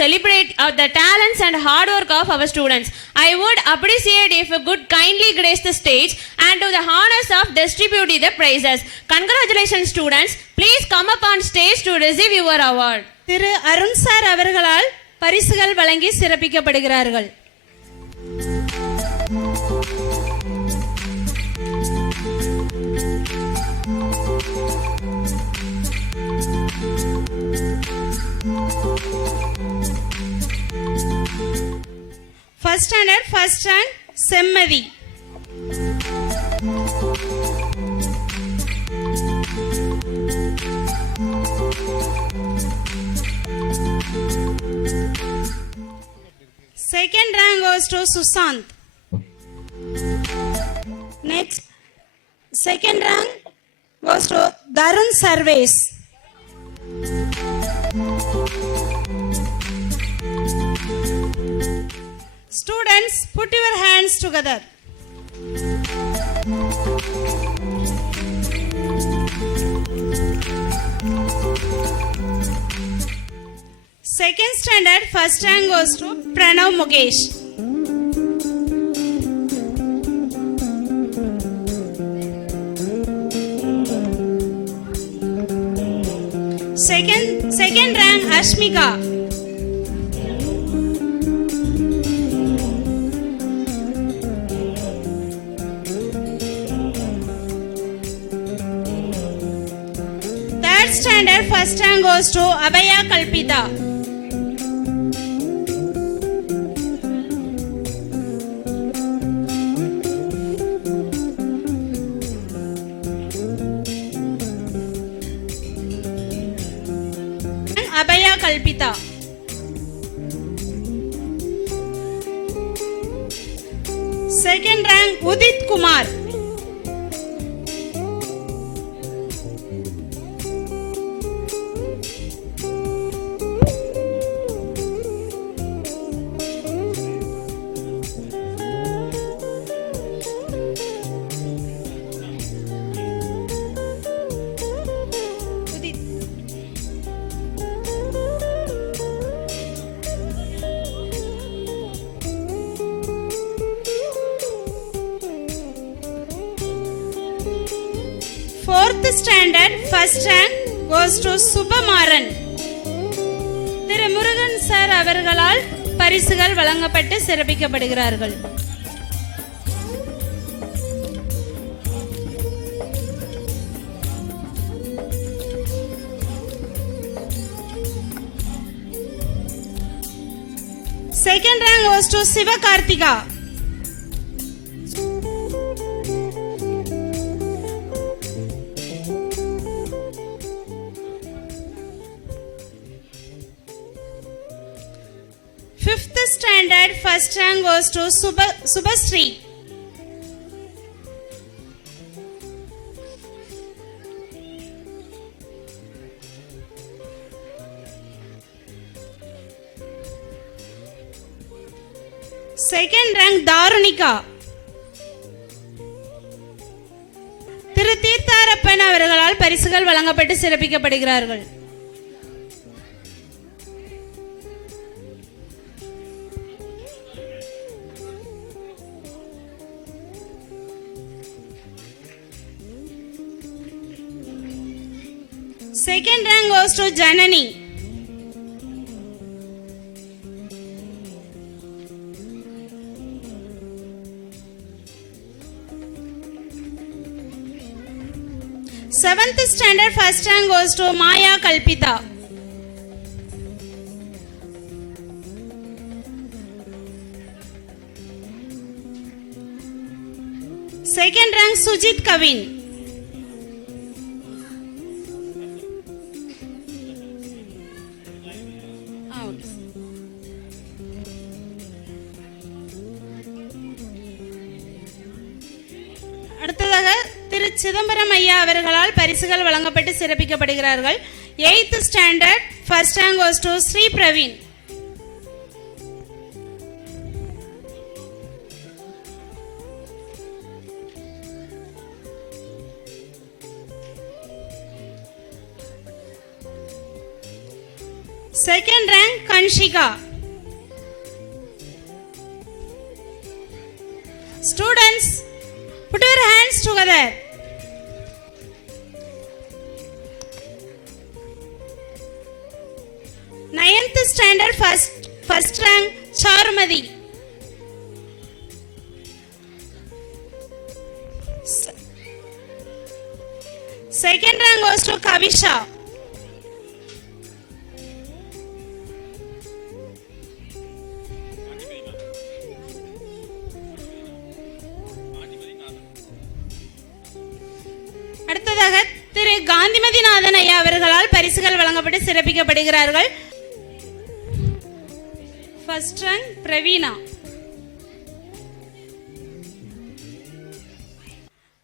celebrate the talents and hard work of our students. I would appreciate if you could kindly grace the stage and do the honors of distributing the prizes. Congratulations students. Please come up on stage to receive your award. Thiru Arun sir அவர்களால் பரிசுகள் வழங்கி சிறப்பிக்கப்படுகிறார்கள். First standard first rank செம்மதி. Second rank goes to Susant. Next, second rank goes to Darun Sarves. Students, put your hands together. Second standard first rank goes to Pranav Mukesh. Second rank Ashmika. Third standard first rank goes to Abhaya Kalpita. Abhaya Kalpita. Second rank Udit Kumar. Fourth standard first rank goes to Subamaran. Thiru Murugan sir அவர்களால் பரிசுகள் வழங்கப்பட்டு சிறப்பிக்கப்படுகிறார்கள். Second rank goes to Sivakarthika. Fifth standard first rank goes to Subhasri. Second rank Darunika. திரு தீர்த்தாரப்பன் அவர்களால் பரிசுகள் வழங்கப்பட்டு சிறப்பிக்கப்படுகிறார்கள். Second rank goes to Janani. Seventh standard first rank goes to Maya Kalpita. Second rank Sujit Kavin. அடுத்ததாக திரு சிதம்பரம் ஐயா அவர்களால் பரிசுகள் வழங்கப்பட்டு சிறப்பிக்கப்படுகிறார்கள். 8th standard first rank goes to Sri Praveen. Second rank Kanshika. Students, put your hands together. Ninth standard first rank Charmadi. Second rank goes to Kavisha. அடுத்ததாக திரு காந்திமதிநாதன் ஐயா அவர்களால் பரிசுகள் வழங்கப்பட்டு சிறப்பிக்கப்படுகிறார்கள். First rank Praveena.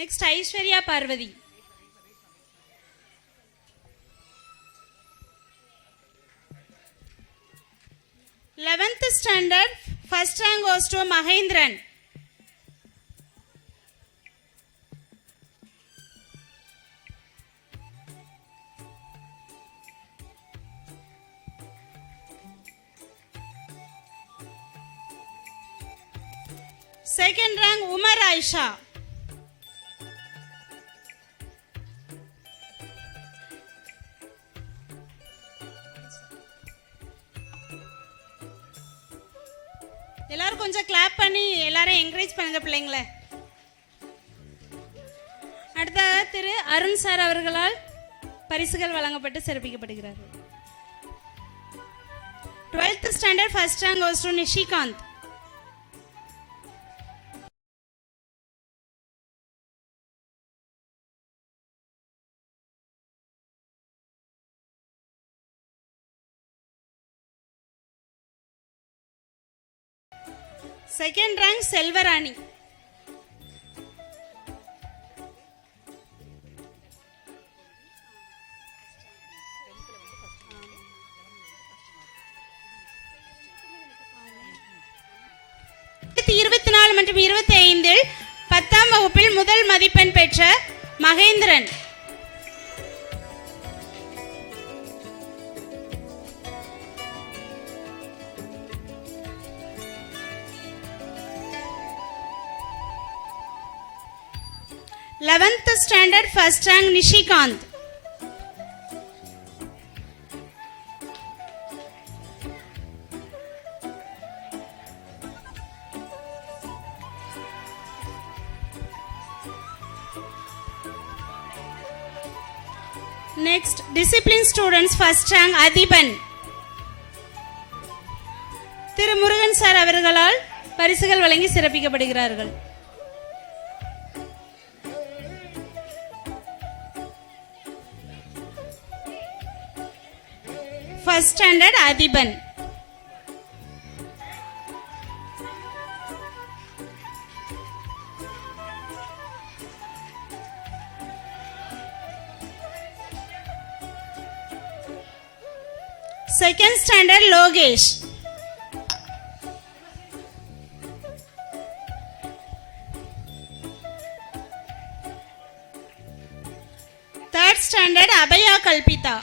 Next Aishwarya Parvathi. Eleventh standard first rank goes to Mahendran. Second rank Umar Aisha. எல்லாரும் கொஞ்சம் clap பண்ணி எல்லாரும் என்கரேஜ் பண்ணுங்க பிள்ளைங்கள. அடுத்ததாக திரு அருண் சார் அவர்களால் பரிசுகள் வழங்கப்பட்டு சிறப்பிக்கப்படுகிறார்கள். 12th standard first rank goes to Nishikant. Second rank Selvarani. மற்றும் 25 10ஆம் வகுப்பில் முதல் மதிப்பெண் பெற்ற Mahendran. Eleventh standard first rank Nishikant. Next discipline students first rank Adiban. திரு முருகன் சார் அவர்களால் பரிசுகள் வழங்கி சிறப்பிக்கப்படுகிறார்கள். First standard Adiban. Second standard Logesh. Third standard Abhaya Kalpita.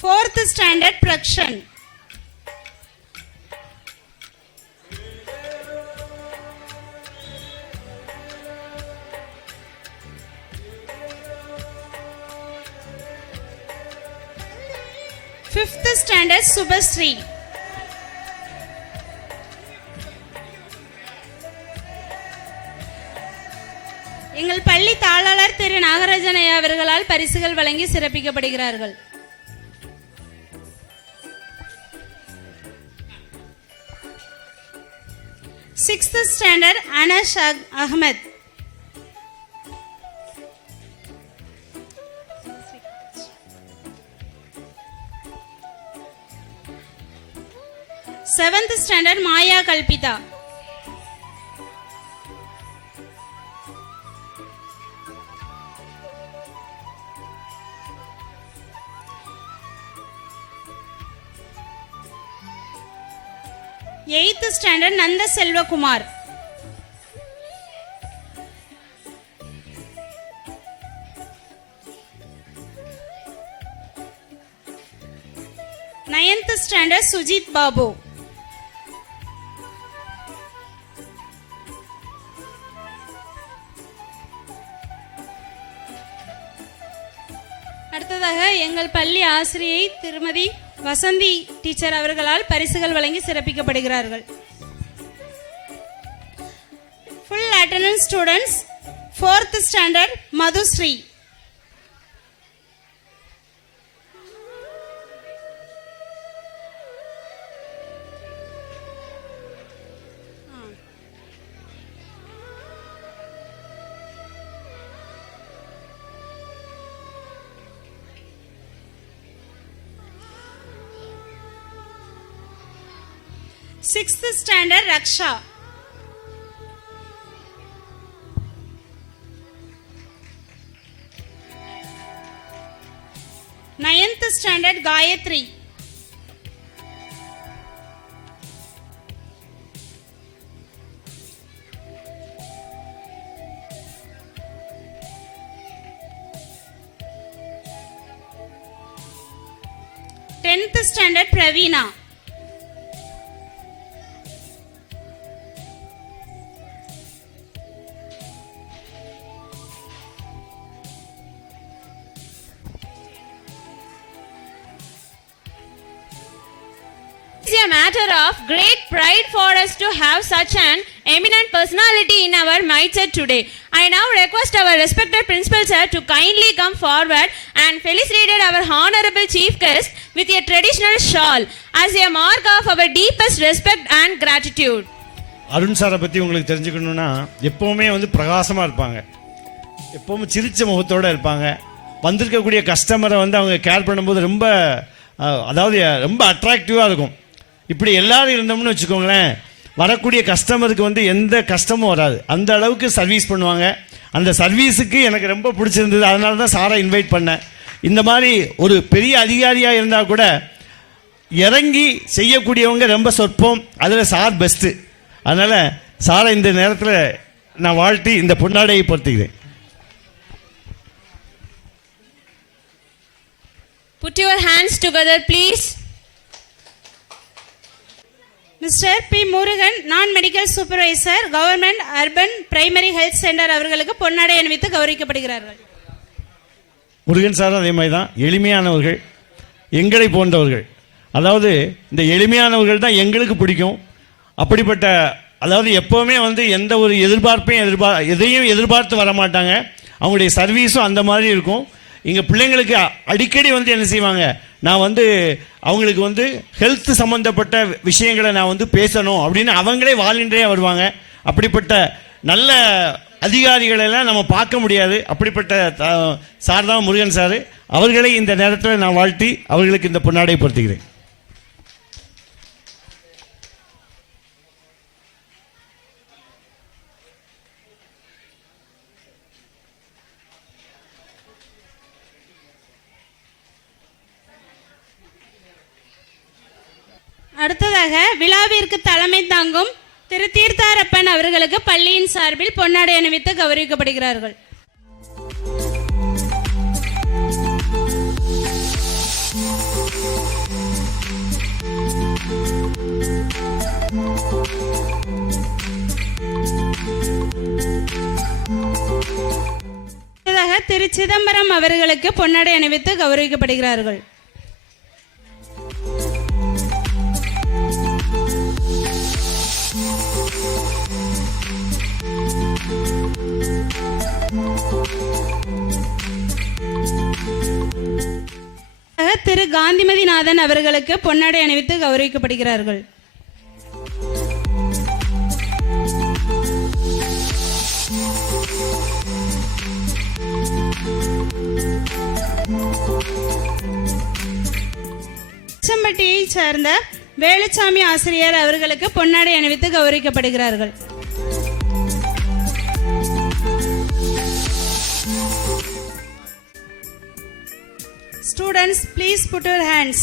Fourth standard Prakshan. Fifth standard Subhasri. எங்கள் பள்ளி தாளாளர் திரு நாகராஜன் ஐயா அவர்களால் பரிசுகள் வழங்கி சிறப்பிக்கப்படுகிறார்கள். Sixth standard Anash Ahmed. Seventh standard Maya Kalpita. Eighth standard Nanda Selva Kumar. 9th standard Sujit Babu. அடுத்ததாக எங்கள் பள்ளி ஆசிரியை திருமதி வசந்தி டீச்சர் அவர்களால் பரிசுகள் வழங்கி சிறப்பிக்கப்படுகிறார்கள். Full attendance students 4th standard Madhusree. Sixth standard Raksha. Ninth standard Gayatri. Tenth standard Praveena. It is a matter of great pride for us to have such an eminent personality in our mindset today. I now request our respected principal sir to kindly come forward and felicitate our honorable chief guest with a traditional shawl as a mark of our deepest respect and gratitude. Arun சாரை பற்றி உங்களுக்கு தெரிஞ்சுக்கணுன்னா எப்போவுமே பிரகாசமாக இருப்பாங்க, எப்போவுமே சிரிச்ச முகத்தோடு இருப்பாங்க. வந்திருக்கக்கூடிய கஸ்டமரை அவங்க கேர் பண்ணும்போது ரொம்ப ரொம்ப அட்ராக்டிவாக இருக்கும். இப்படி எல்லாரும் இருந்தோம்னு வச்சுக்கோங்களேன், வரக்கூடிய கஸ்டமருக்கு எந்த கஷ்டமும் வராது. அந்த அளவுக்கு சர்வீஸ் பண்ணுவாங்க. அந்த சர்வீஸுக்கு எனக்கு ரொம்ப பிடிச்சிருந்தது. அதனால தான் சாரை இன்வைட் பண்ணேன். இந்த மாதிரி ஒரு பெரிய அதிகாரியாக இருந்தால் கூட இறங்கி செய்யக்கூடியவங்க ரொம்ப சொற்பம், அதில் சார் பெஸ்ட்டு. அதனால் சாரை இந்த நேரத்தில் நான் வாழ்த்தி இந்த பொன்னாடையை பொறுத்துக்கிறேன். Put your hands together please. Mr. P. Murugan, non-medical supervisor, Government Urban Primary Health Center அவர்களுக்கு பொன்னாடை அணிவித்து கௌரவிக்கப்படுகிறார்கள். முருகன் சார் அதே மாதிரி தான் எளிமையானவர்கள், எங்களை போன்றவர்கள். அதாவது இந்த எளிமையானவர்கள் தான் எங்களுக்கு பிடிக்கும். அப்படிப்பட்ட எப்போவுமே எந்த ஒரு எதையும் எதிர்பார்த்து வர மாட்டாங்க. அவங்களுடைய சர்வீஸும் அந்த மாதிரி இருக்கும். இங்கே பிள்ளைங்களுக்கு அடிக்கடி என்ன செய்வாங்க, நான் அவங்களுக்கு ஹெல்த் சம்மந்தப்பட்ட விஷயங்களை நான் பேசணும் அப்படின்னு அவங்களே வாலண்டியராக வருவாங்க. அப்படிப்பட்ட நல்ல அதிகாரிகளெல்லாம் நம்ம பார்க்க முடியாது. அப்படிப்பட்ட சார் தான் முருகன் சார். அவர்களை இந்த நேரத்தில் நான் வாழ்த்தி அவர்களுக்கு இந்த பொன்னாடை பொறுத்துகிறேன். அடுத்ததாக விழாவிற்கு தலைமை தாங்கும் திரு தீர்த்தாரப்பன் அவர்களுக்கு பள்ளியின் சார்பில் பொன்னாடை அணிவித்து கௌரவிக்கப்படுகிறார்கள். அடுத்ததாக திரு சிதம்பரம் அவர்களுக்கு பொன்னாடை அணிவித்து கௌரவிக்கப்படுகிறார்கள். திரு காந்திமதிநாதன் அவர்களுக்கு பொன்னாடை அணிவித்து கௌரவிக்கப்படுகிறார்கள். செம்பட்டியை சேர்ந்த வேலுச்சாமி ஆசிரியர் அவர்களுக்கு பொன்னாடை அணிவித்து கௌரவிக்கப்படுகிறார்கள். Students, please put your hands.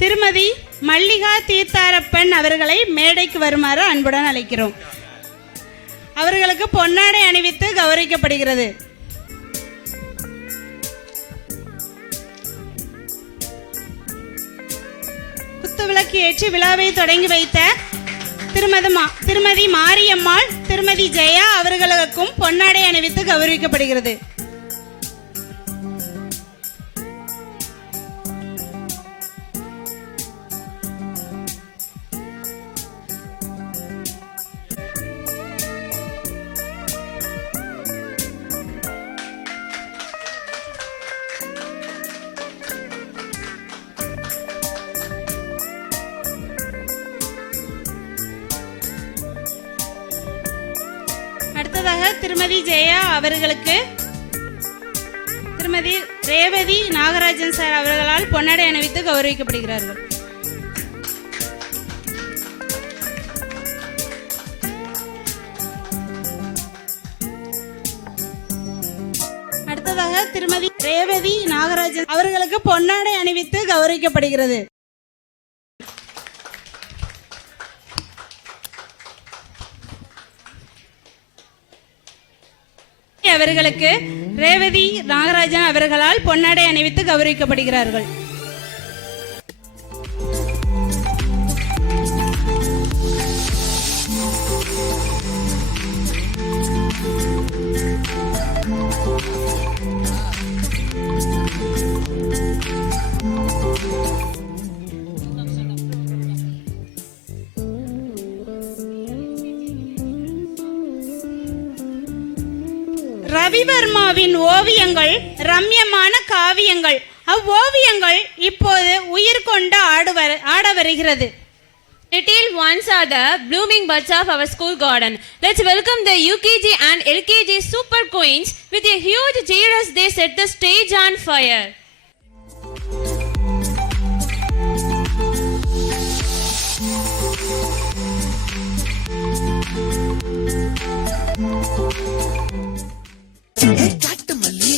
திருமதி மல்லிகா தீர்த்தாரப்பன் அவர்களை மேடைக்கு வருமாறு அன்புடன் அழைக்கிறோம். அவர்களுக்கு பொன்னாடை அணிவித்து கௌரவிக்கப்படுகிறது. குத்துவிளக்கு ஏற்றி விழாவை தொடங்கி வைத்த திருமதி மாரியம்மாள், திருமதி ஜெயா அவர்களுக்கும் பொன்னாடை அணிவித்து கௌரவிக்கப்படுகிறது. அடுத்ததாக திருமதி ஜெயா அவர்களுக்கு திருமதி ரேவதி நாகராஜன் சார் அவர்களால் பொன்னாடை அணிவித்து கௌரவிக்கப்படுகிறார்கள். அடுத்ததாக திருமதி ரேவதி நாகராஜன் அவர்களுக்கு பொன்னாடை அணிவித்து கௌரவிக்கப்படுகிறது. அவர்களுக்கு ரேவதி நாகராஜன் அவர்களால் பொன்னாடை அணிவித்து கௌரவிக்கப்படுகிறார்கள். ரவிவர்மாவின் ஓவியங்கள் ரம்யமான காவியங்கள். அவ்வோவியங்கள் இப்போது உயிர் கொண்டு ஆட வருகிறது. Little ones are the blooming buds of our school garden. Let's welcome the UKG and LKG super queens with a huge cheer as they set the stage on fire. Kattumalli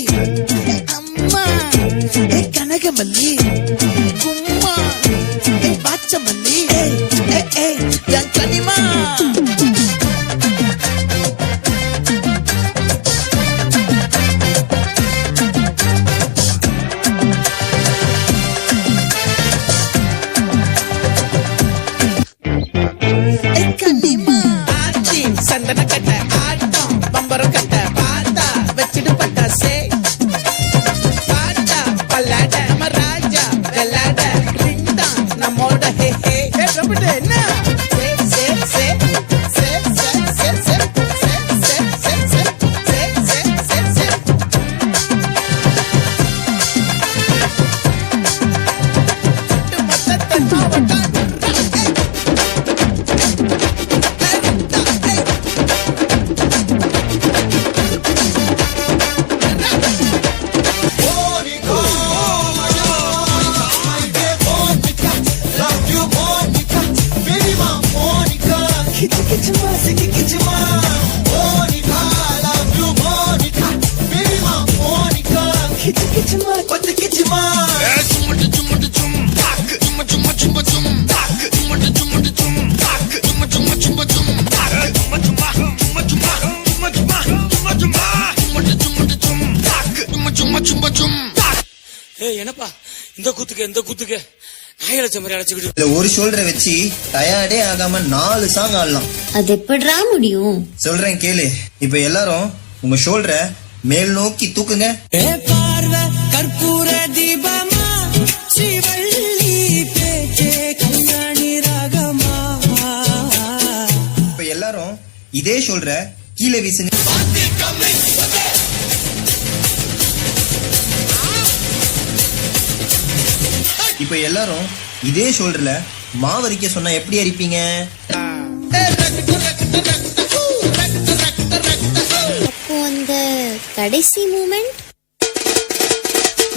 அம்மா கனகமல்லி கும்மா பாச்சமல்லி என் கனிமா கனிமா ஆச்சி சந்தன கட்ட ஆட்டம் பம்பரம் கட்ட என்னப்பா இந்த குத்துக்கு ஒரு ஷோல்டரை வச்சு டயர்டே ஆகாம 4 சாங் ஆடலாம். அது எப்படிடா முடியும்? சொல்றேன் கேளு. இப்ப எல்லாரும் உங்க ஷோல்டரை மேல் நோக்கி தூக்குங்க. கற்பூர தீபமா ஸ்ரீவள்ளி பேச்சே கல்யாணி ராகமா. இப்ப எல்லாரும் இதே ஷோல்டரை கீழே வீசுங்க. இப்ப எல்லாரும் இதே ஷோல்டர்ல மாவரிக்க சொன்னா எப்படி அரிப்பீங்க? அப்போ அந்த கடைசி மூமெண்ட்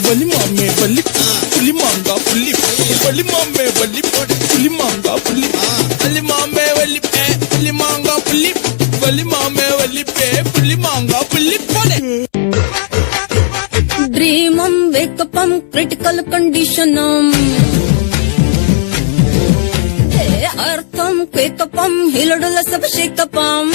வலி மாமே வலி புலி மாங்கா புலி வலி மாமே வலி புலி மாங்கா புலி வலி மாமே வலி புலி மாங்கா புலி வலி மாமே வலி புலி மாங்கா புலி போடே. ட்ரீமம் வேக்கப்பம் கிரிட்டிக்கல் கண்டிஷனம் அர்த்தம் கேக்கப்பம் ஹிலடுல சப ஷேக்கப்பம்